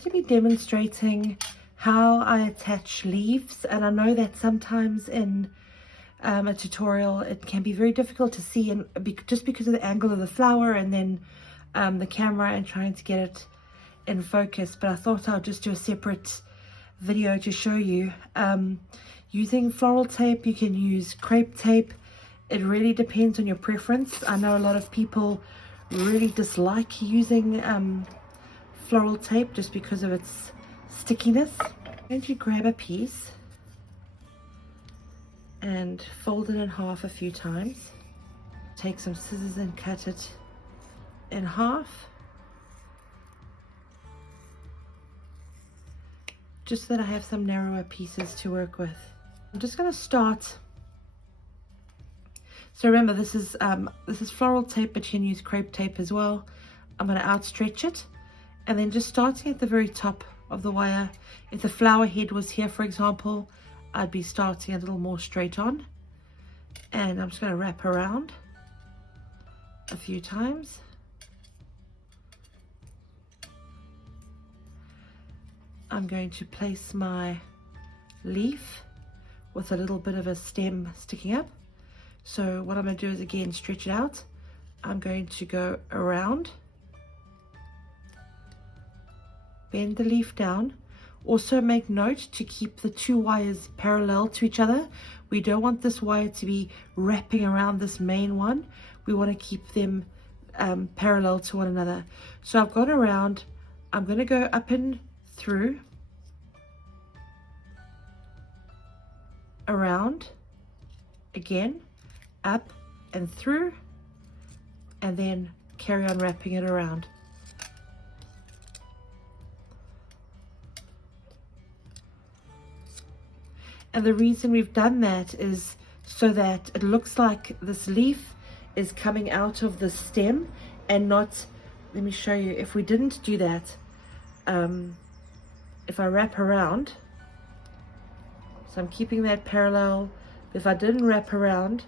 To be demonstrating how I attach leaves, and I know that sometimes in a tutorial it can be very difficult to see, and just because of the angle of the flower and then the camera and trying to get it in focus. But I thought I'll just do a separate video to show you using floral tape. You can use crepe tape. It really depends on your preference. I know a lot of people really dislike using floral tape just because of its stickiness. I'm going to grab a piece and fold it in half a few times. Take some scissors and cut it in half, just so that I have some narrower pieces to work with. I'm just going to start. So remember, this is floral tape, but you can use crepe tape as well. I'm going to outstretch it, and then just starting at the very top of the wire. If the flower head was here, for example, I'd be starting a little more straight on, and I'm just going to wrap around a few times. I'm going to place my leaf with a little bit of a stem sticking up. So what I'm going to do is, again, stretch it out. I'm going to go around, bend the leaf down. Also make note to keep the two wires parallel to each other. We don't want this wire to be wrapping around this main one. We want to keep them parallel to one another. So I've gone around. I'm going to go up and through, around, again, up and through, and then carry on wrapping it around. And the reason we've done that is so that it looks like this leaf is coming out of the stem and not, let me show you, if we didn't do that, if I wrap around, so I'm keeping that parallel. If I didn't wrap around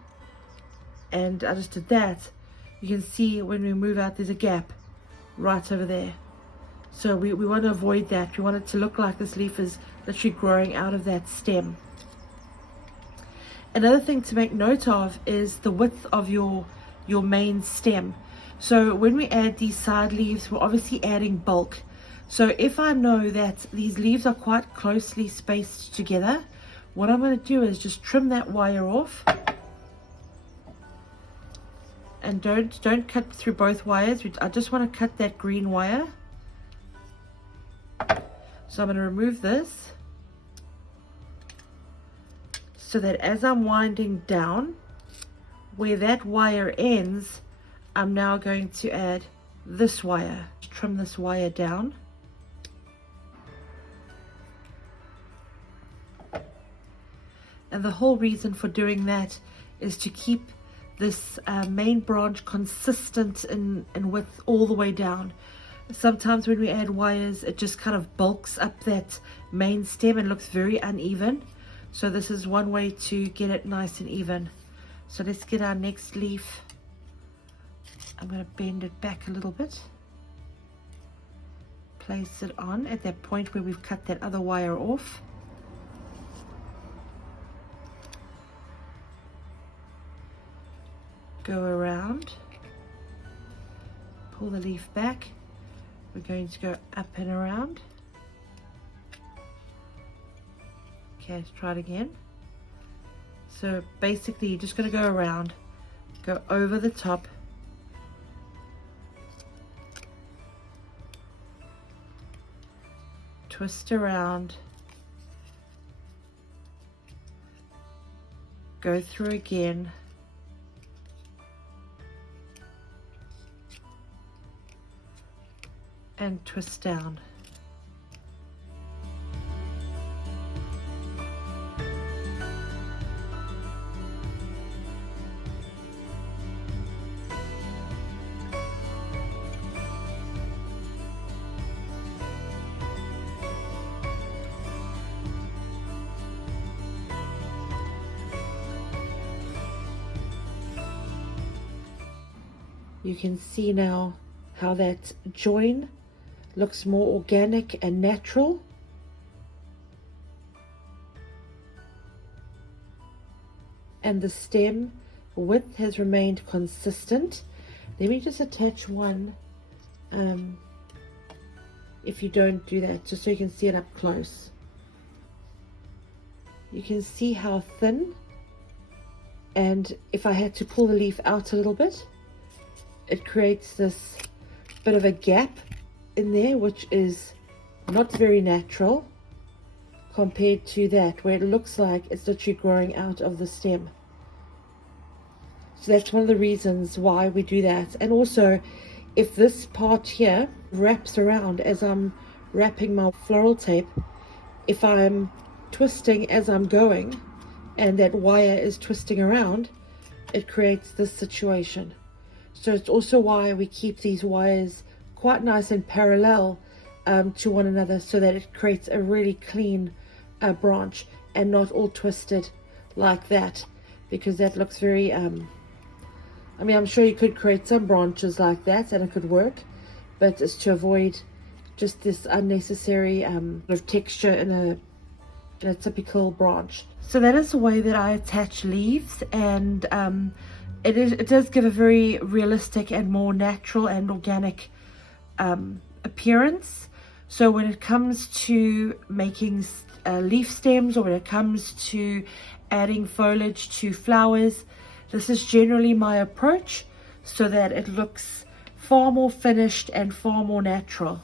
and I just did that, you can see when we move out there's a gap right over there. So we want to avoid that. We want it to look like this leaf is literally growing out of that stem. Another thing to make note of is the width of your main stem. So when we add these side leaves, we're obviously adding bulk. So if I know that these leaves are quite closely spaced together, what I'm going to do is just trim that wire off. And don't cut through both wires. I just want to cut that green wire. So I'm going to remove this, so that as I'm winding down, where that wire ends, I'm now going to add this wire. Trim this wire down. And the whole reason for doing that is to keep this main branch consistent in width all the way down. Sometimes when we add wires, it just kind of bulks up that main stem and looks very uneven. So this is one way to get it nice and even. So let's get our next leaf. I'm going to bend it back a little bit. Place it on at that point where we've cut that other wire off. Go around. Pull the leaf back. We're going to go up and around. Okay, let's try it again. So basically you're just going to go around, go over the top, twist around, go through again, and twist down. You can see now how that join looks more organic and natural. And the stem width has remained consistent. Let me just attach one, if you don't do that, just so you can see it up close. You can see how thin, and if I had to pull the leaf out a little bit, it creates this bit of a gap in there, which is not very natural compared to that, where it looks like it's literally growing out of the stem. So that's one of the reasons why we do that. And also, if this part here wraps around as I'm wrapping my floral tape, if I'm twisting as I'm going and that wire is twisting around, it creates this situation. So it's also why we keep these wires quite nice and parallel to one another, so that it creates a really clean branch and not all twisted like that, because that looks very I mean, I'm sure you could create some branches like that and it could work, but it's to avoid just this unnecessary sort of texture in a typical branch. So that is the way that I attach leaves, and it does give a very realistic and more natural and organic appearance. So when it comes to making leaf stems, or when it comes to adding foliage to flowers, this is generally my approach, so that it looks far more finished and far more natural.